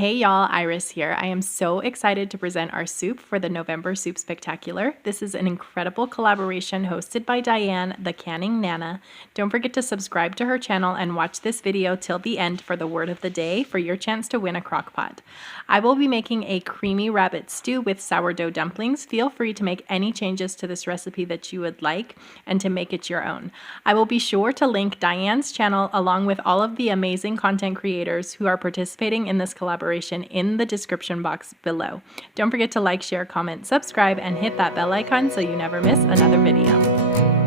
Hey y'all, Iris here. I am so excited to present our soup for the November Soup Spectacular. This is an incredible collaboration hosted by Diane, the Canning Nana. Don't forget to subscribe to her channel and watch this video till the end for the word of the day for your chance to win a crock pot. I will be making a creamy rabbit stew with sourdough dumplings. Feel free to make any changes to this recipe that you would like and to make it your own. I will be sure to link Diane's channel along with all of the amazing content creators who are participating in this collaboration in the description box below. Don't forget to like, share, comment, subscribe, and hit that bell icon so you never miss another video.